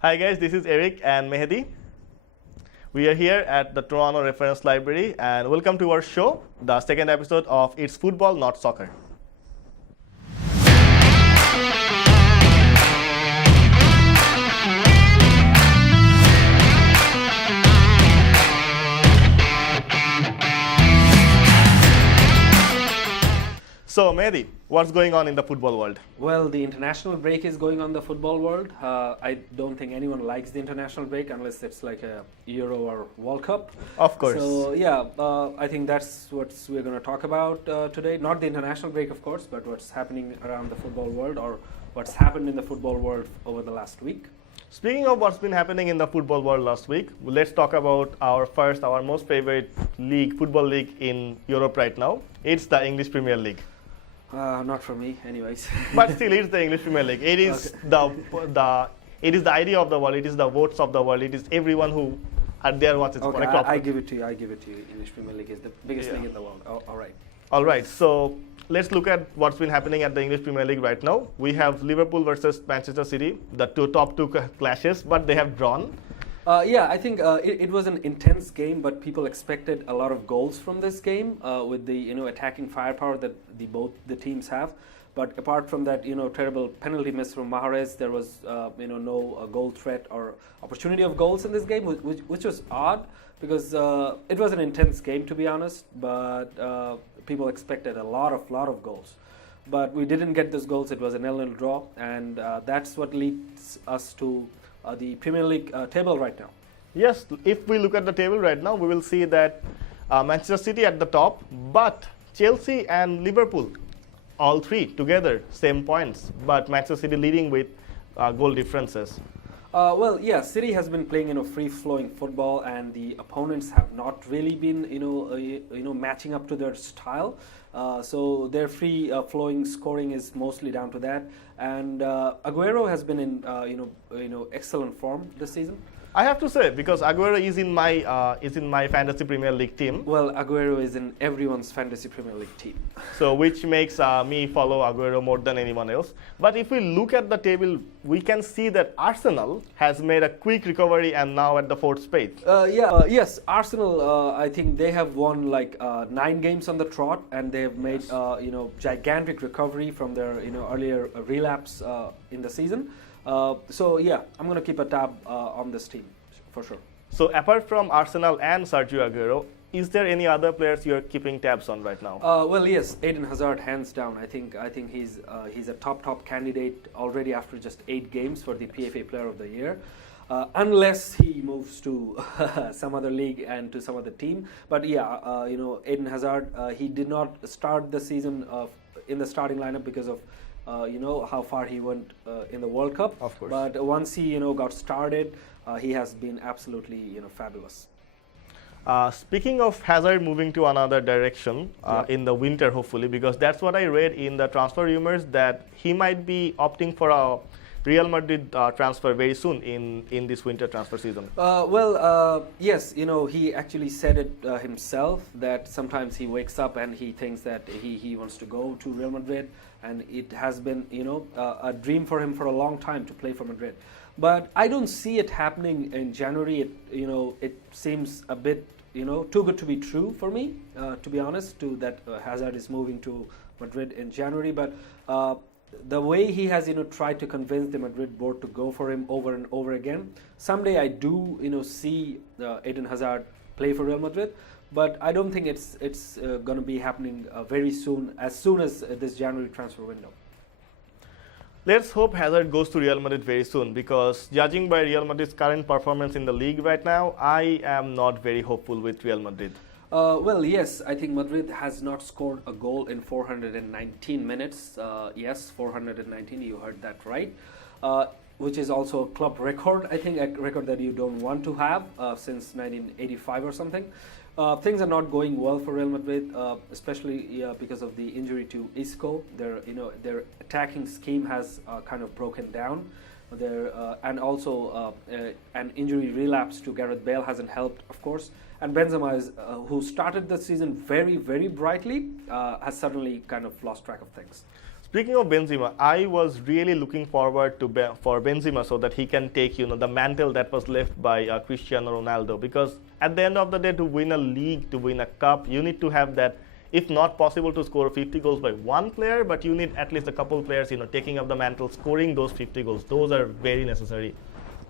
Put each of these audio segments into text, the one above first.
Hi guys, this is Eric and Mehedi. We are here at the Toronto Reference Library and welcome to our show, the second episode of It's Football, Not Soccer. So Mehedi, what's going on in the football world? Well, the international break is going on the football world. I don't think anyone likes the international break unless it's like a Euro or World Cup. Of course. So yeah, I think that's what we're going to talk about today. Not the international break, of course, but what's happening around the football world or what's happened in the football world over the last week. Speaking of what's been happening in the football world last week, let's talk about our most favorite league, football league in Europe right now. It's the English Premier League. Not for me, anyways. But still, it's the English Premier League. It is it is the idea of the world. It is the votes of the world. It is everyone who are there watches. Okay, I give it to you. English Premier League is the biggest league in the world. All right. All right. So let's look at what's been happening at the English Premier League right now. We have Liverpool versus Manchester City, the top two clashes, but they have drawn. I think it was an intense game, but people expected a lot of goals from this game with the attacking firepower that both the teams have. But apart from that, terrible penalty miss from Mahrez, there was no goal threat or opportunity of goals in this game, which was odd because it was an intense game, to be honest. But people expected a lot of goals. But we didn't get those goals. It was a 0-0 draw, and that's what leads us to the Premier League table right now. Yes, if we look at the table right now, we will see that Manchester City at the top, but Chelsea and Liverpool, all three together, same points, but Manchester City leading with goal differences. City has been playing free-flowing football, and the opponents have not really been matching up to their style. So their free-flowing scoring is mostly down to that. And Aguero has been in excellent form this season. I have to say, because Aguero is in my fantasy Premier League team. Well, Aguero is in everyone's fantasy Premier League team. So which makes me follow Aguero more than anyone else. But if we look at the table, we can see that Arsenal has made a quick recovery and now at the fourth space. Yes, Arsenal. I think they have won like 9 games on the trot, and they have made gigantic recovery from their earlier relapse in the season. I'm going to keep a tab on this team for sure. So apart from Arsenal and Sergio Aguero, is there any other players you're keeping tabs on right now? Yes, Eden Hazard, hands down. I think he's a top candidate already after just 8 games for the PFA Player of the Year. Unless he moves to some other league and to some other team. But Eden Hazard, he did not start the season in the starting lineup because of how far he went in the World Cup. Of course. But once he got started, he has been absolutely fabulous. Speaking of Hazard moving to another direction in the winter, hopefully, because that's what I read in the transfer rumors, that he might be opting for a Real Madrid transfer very soon in this winter transfer season. Yes, he actually said it himself that sometimes he wakes up and he thinks that he wants to go to Real Madrid, and it has been a dream for him for a long time to play for Madrid. But I don't see it happening in January. It seems a bit too good to be true for me, to be honest. That Hazard is moving to Madrid in January, but. The way he has tried to convince the Madrid board to go for him over and over again. Someday I do see Eden Hazard play for Real Madrid, but I don't think it's going to be happening very soon. As soon as this January transfer window. Let's hope Hazard goes to Real Madrid very soon, because judging by Real Madrid's current performance in the league right now, I am not very hopeful with Real Madrid. Yes, I think Madrid has not scored a goal in 419 minutes. Yes, 419, you heard that right. Which is also a club record, I think, a record that you don't want to have since 1985 or something. Things are not going well for Real Madrid, especially because of the injury to Isco. Their attacking scheme has kind of broken down. And also an injury relapse to Gareth Bale hasn't helped, of course. And Benzema, who started the season very, very brightly, has suddenly kind of lost track of things. Speaking of Benzema, I was really looking forward to for Benzema so that he can take the mantle that was left by Cristiano Ronaldo, because at the end of the day, to win a league, to win a cup, you need to have that. If not possible to score 50 goals by one player, but you need at least a couple players taking up the mantle, scoring those 50 goals. Those are very necessary.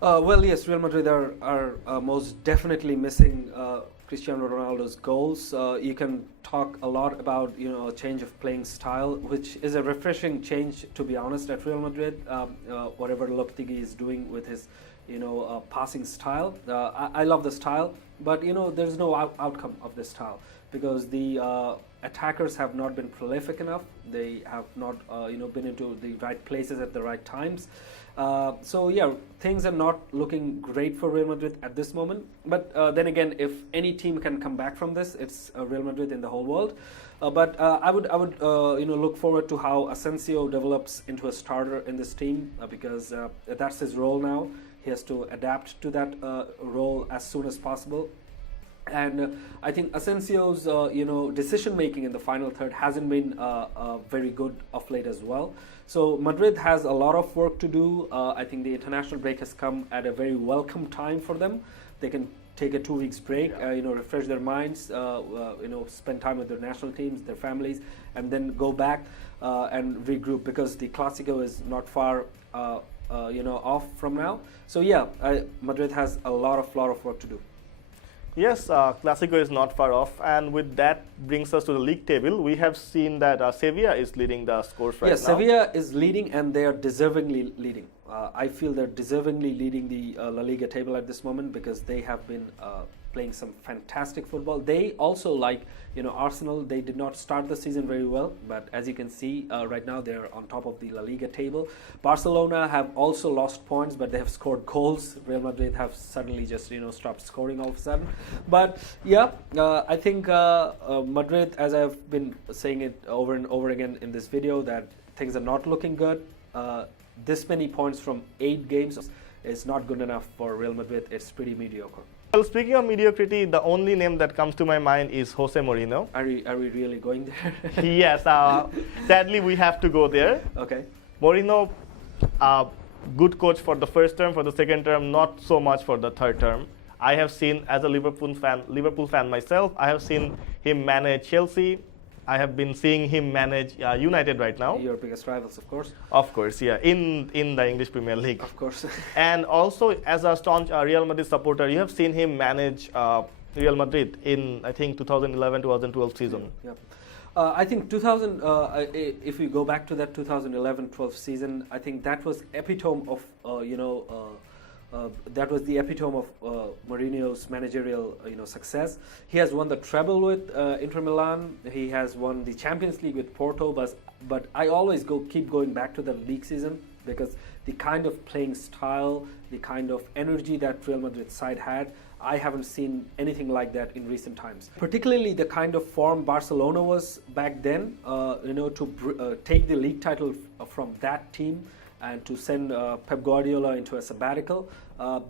Well, yes, Real Madrid are most definitely missing Cristiano Ronaldo's goals. You can talk a lot about a change of playing style, which is a refreshing change, to be honest, at Real Madrid. Whatever Lopetegui is doing with his passing style, I love the style, but there's no outcome of this style because the attackers have not been prolific enough. They have not been into the right places at the right times. So yeah, things are not looking great for Real Madrid at this moment. But then again, if any team can come back from this, it's Real Madrid in the whole world. But I would look forward to how Asensio develops into a starter in this team because that's his role now. He has to adapt to that role as soon as possible. And I think Asensio's decision making in the final third hasn't been very good of late as well. So Madrid has a lot of work to do. I think the international break has come at a very welcome time for them. They can take a 2 weeks break, refresh their minds, spend time with their national teams, their families, and then go back and regroup because the Clásico is not far off from now. So yeah, Madrid has a lot of work to do. Yes, Clásico is not far off, and with that brings us to the league table. We have seen that Sevilla is leading the scores right now. Yes, Sevilla is leading, and they are deservingly leading. I feel they're deservingly leading the La Liga table at this moment because they have been playing some fantastic football. They also, like Arsenal, they did not start the season very well, but as you can see right now they're on top of the La Liga table. Barcelona have also lost points, but they have scored goals. Real Madrid have suddenly just stopped scoring all of a sudden. But yeah, I think Madrid, as I've been saying it over and over again in this video, that things are not looking good. This many points from 8 games is not good enough for Real Madrid. It's pretty mediocre. Well, speaking of mediocrity, the only name that comes to my mind is Jose Mourinho. Are we really going there? Yes, sadly we have to go there. Okay. Mourinho, good coach for the first term, for the second term, not so much for the third term. I have seen, as a Liverpool fan myself, I have seen him manage Chelsea. I have been seeing him manage United right now. Your biggest rivals, of course. Of course, yeah, in the English Premier League. Of course. And also, as a staunch Real Madrid supporter, you have seen him manage Real Madrid in, I think, 2011-2012 season. Yeah. I think 2000. If we go back to that 2011-12 season, I think that was epitome of that was the epitome of Mourinho's managerial success. He has won the treble with Inter Milan. He has won the Champions League with Porto. But I always keep going back to the league season because the kind of playing style, the kind of energy that Real Madrid side had, I haven't seen anything like that in recent times. Particularly the kind of form Barcelona was back then, to take the league title from that team and to send Pep Guardiola into a sabbatical,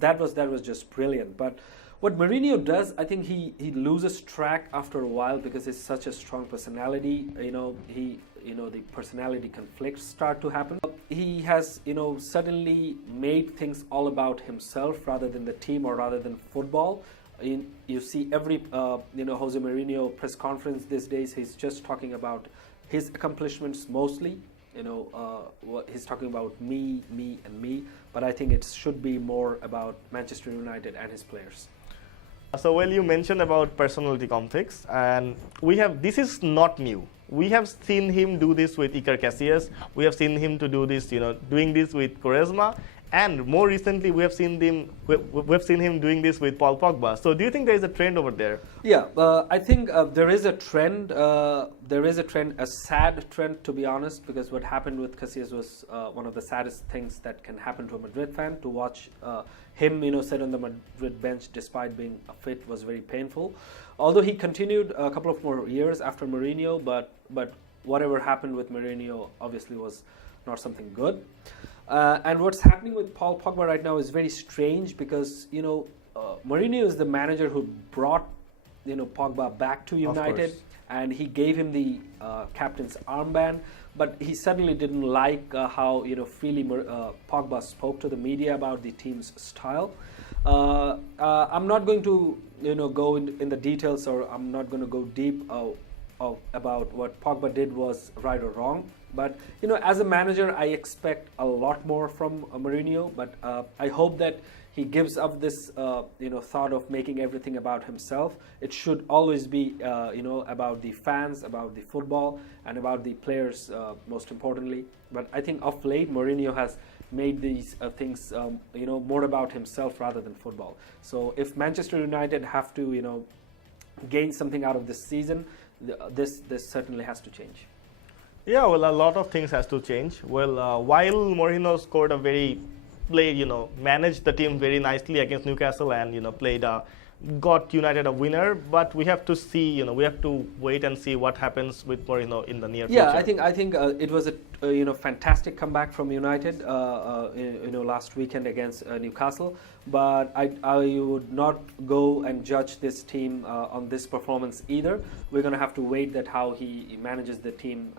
that was just brilliant. But what Mourinho does, I think he loses track after a while because he's such a strong personality. The personality conflicts start to happen. He has suddenly made things all about himself rather than the team or rather than football. You see every Jose Mourinho press conference these days, he's just talking about his accomplishments mostly. What he's talking about me, and me, but I think it should be more about Manchester United and his players. So, well, you mentioned about personality conflicts, and this is not new. We have seen him do this with Iker Casillas. We have seen him to do this, doing this with Quaresma. And more recently, we have seen him doing this with Paul Pogba. So, do you think there is a trend over there? Yeah, I think there is a trend. There is a trend, a sad trend, to be honest, because what happened with Casillas was one of the saddest things that can happen to a Madrid fan. To watch him, sit on the Madrid bench despite being fit was very painful. Although he continued a couple of more years after Mourinho, but whatever happened with Mourinho obviously was not something good. And what's happening with Paul Pogba right now is very strange because Mourinho is the manager who brought Pogba back to United, and he gave him the captain's armband. But he certainly didn't like how freely Pogba spoke to the media about the team's style. I'm not going to go in the details, or I'm not going to go deep about what Pogba did was right or wrong. But as a manager, I expect a lot more from Mourinho. But I hope that he gives up this thought of making everything about himself. It should always be about the fans, about the football, and about the players most importantly. But I think of late Mourinho has made these things more about himself rather than football. So if Manchester United have to gain something out of this season, this certainly has to change. Yeah, well, a lot of things has to change. Well, while Mourinho scored managed the team very nicely against Newcastle and got United a winner, but we have to see, we have to wait and see what happens with Mourinho in the near future. Yeah, I think it was a fantastic comeback from United last weekend against Newcastle, but I would not go and judge this team on this performance either. We're going to have to wait that how he manages the team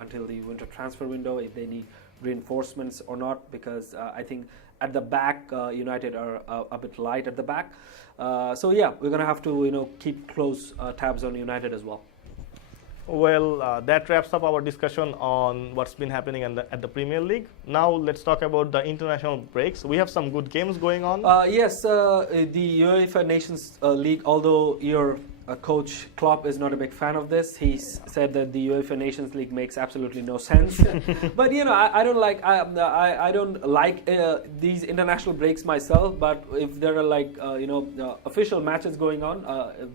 until the winter transfer window, if they need reinforcements or not, because I think at the back United are a bit light at the back. So yeah, we're going to have to keep close tabs on United as well. Well, that wraps up our discussion on what's been happening at the Premier League. Now let's talk about the international breaks. We have some good games going on. Yes, the UEFA Nations League, although your coach Klopp is not a big fan of this. He said that the UEFA Nations League makes absolutely no sense. But I don't like these international breaks myself. But if there are official matches going on,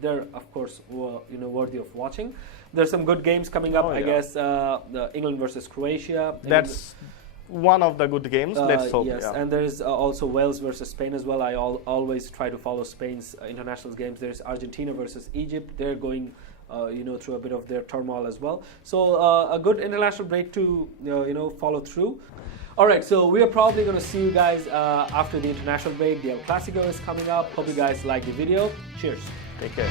they're of course worthy of watching. There's some good games coming up. I guess the England versus Croatia. That's one of the good games. Let's hope. Yes, yeah. And there's also Wales versus Spain as well. I always try to follow Spain's international games. There's Argentina versus Egypt. They're going, through a bit of their turmoil as well. So a good international break to follow through. All right, so we are probably going to see you guys after the international break. The El Clasico is coming up. Hope you guys like the video. Cheers. Take care.